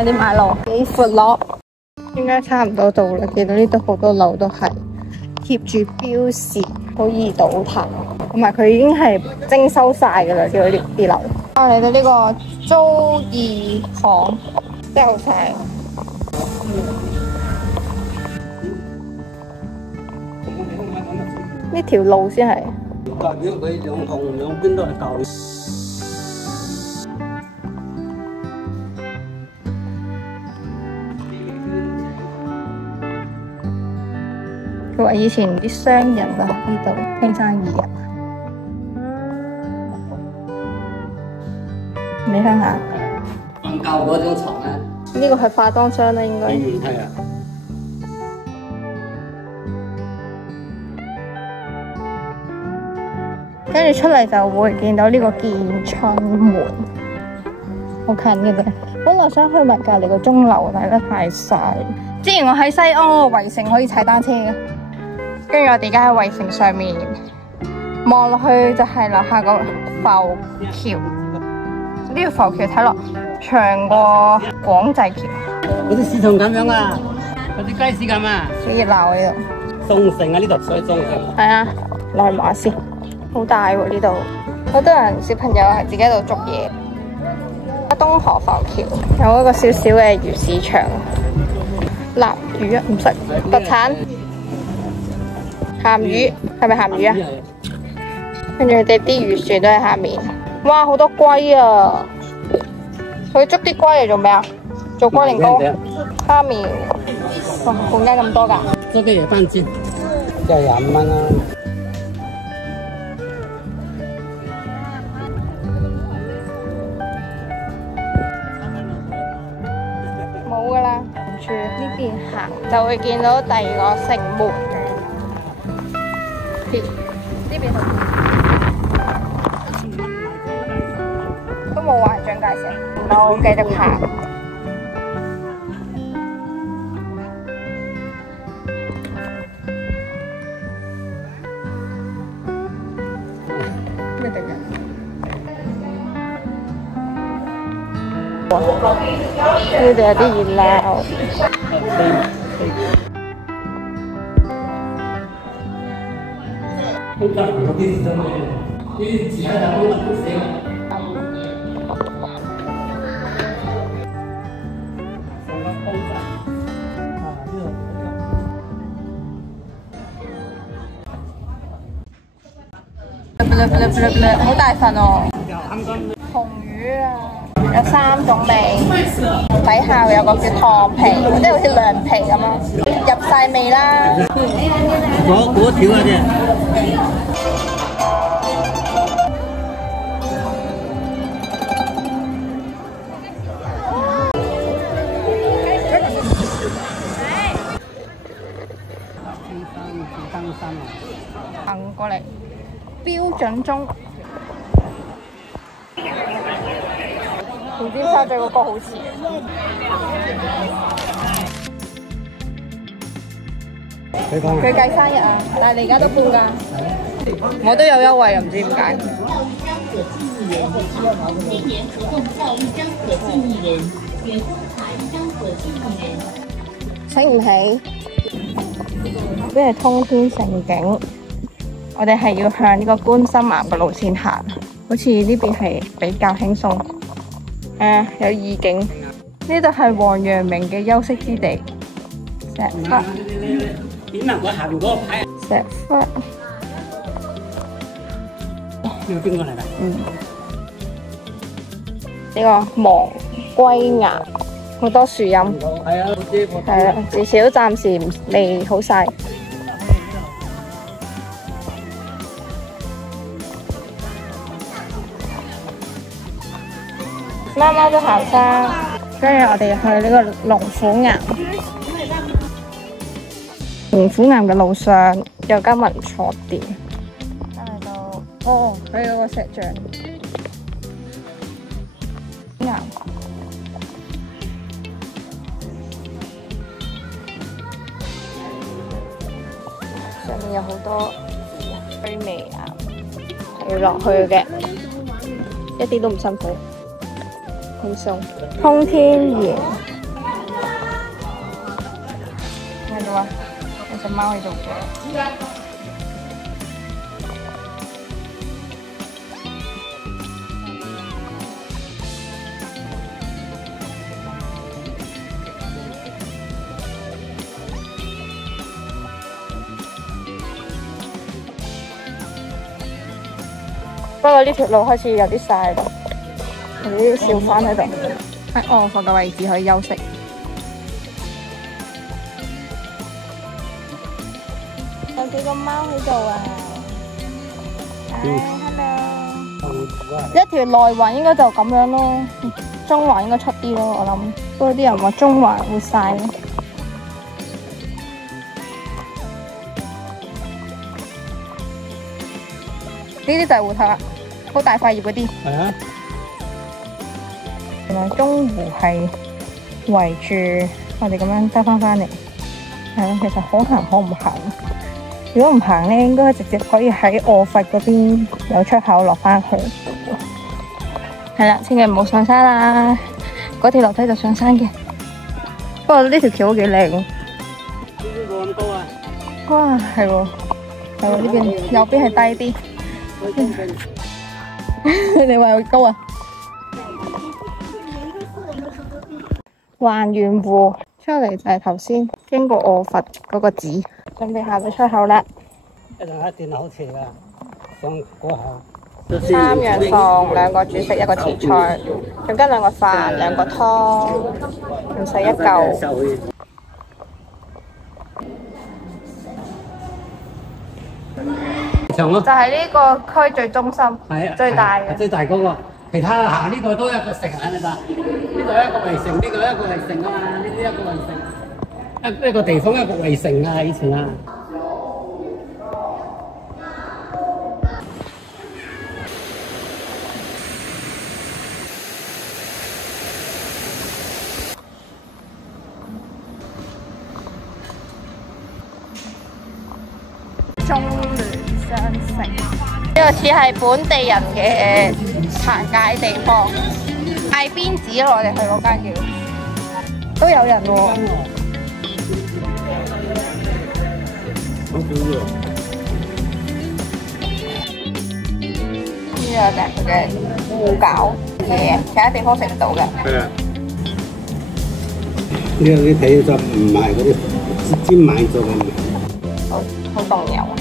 喺啲馬路幾闊落，應該差唔多到啦。見到呢度好多樓都係貼住標示，好易倒塌。同埋佢已經係徵收晒噶啦，啲樓。我嚟到呢個租意巷，真係好正。呢條路先係。代表佢兩邊都係舊。佢話以前啲商人就喺呢度傾生意啊。你睇下。瞓覺嗰張床咧？呢個係化妝箱啦，應該。係啊。跟住出嚟就會見到呢個建春門，好近嘅啫。本來想去埋隔離個鐘樓，但係得太細。之前我喺西安嗰個圍城可以踩單車嘅，跟住我哋而家喺圍城上面望落去就係樓下個浮橋。呢條浮橋睇落長過廣濟橋。嗰啲市場咁樣啊，嗰啲街市咁啊，好熱鬧呢度。宋城啊，呢度所以宋城。係啊，落去望下先。好大喎呢度，好多人小朋友係自己喺度捉嘢。東河浮橋有一個小小嘅魚市場，臘魚啊，唔識特產鹹魚，係咪鹹魚啊？跟住佢哋啲魚船都喺下面。哇，好多龜啊！佢捉啲龜嚟做咩啊？做龜苓膏、蝦苗。哇，點解咁多㗎？捉啲嘢翻煎，即係25蚊啦。冇噶啦，住呢邊行就會見到第二個城門。呢邊都冇話係蔣介石，我繼續行。咩敵人？呢度有啲熱鬧。好大份哦！紅魚啊！有3種味，底下有個叫糖皮，即係好似涼皮咁咯，入晒味啦。嗰條啊啫。行過嚟，標準中。同尖沙咀嗰個好似，佢計生日啊！但係你而家都半價，我都有優惠啊！唔知點解。請唔起，呢係通天城景，我哋係要向呢個觀音岩嘅路線行，好似呢邊係比較輕鬆。有意境。呢度係王陽明嘅休息之地，石窟。點啊？我行嗰個牌。石窟。呢個邊個嚟㗎？呢個望歸岩，好多樹蔭。係啊，係啊，至少暫時未好晒。貓貓都行山，跟住我哋去呢個龍虎岩。龍虎岩嘅路上有間文創店，嚟到哦，佢有個石像。岩上面有好多水味啊，要落去嘅，一啲都唔辛苦。輕鬆，通天岩。睇到啊，有隻貓喺度嘅。不過呢條路開始有啲曬啦，有啲小販喺度，喺臥房嘅位置可以休息。有幾個貓喺度啊！Hello，一條內環應該就咁樣咯，中環應該出啲咯，我諗。不過啲人話中環會曬咯。呢啲就係芋頭啦，好大塊葉嗰啲。係啊。原來中湖係圍住我哋咁樣兜翻嚟，係咯，其實可行可唔行。如果唔行咧，應該直接可以喺臥佛嗰邊有出口落翻去。係啦，千祈唔好上山啦，嗰條樓梯就上山嘅。不過呢條橋都幾靚喎。呢邊冇咁高啊！哇，係喎，係喎，呢邊右邊係低啲。你話有高啊？還原湖出嚟就係頭先經過臥佛嗰個寺，準備下個出口啦。一陣一段好斜噶，上嗰下。3樣餸，2個主食，1個前菜，仲跟2個飯，2個湯，唔使1嚿。就係呢個區最中心，最大嘅，最大嗰個。其他行呢度都有一個城喺度，呢度一個圍城，呢度一個圍城啊嘛，呢啲一個圍城，一個地方一個圍城啊，以前啊。中聯商城，呢個似係本地人嘅行街地方，嗌邊子咯，我哋去嗰間叫，都有人喎。呢個就係佢嘅芋餃嘢，其他地方食唔到嘅。係啊。呢個你睇就唔係嗰啲專買咗嘅。好凍油啊！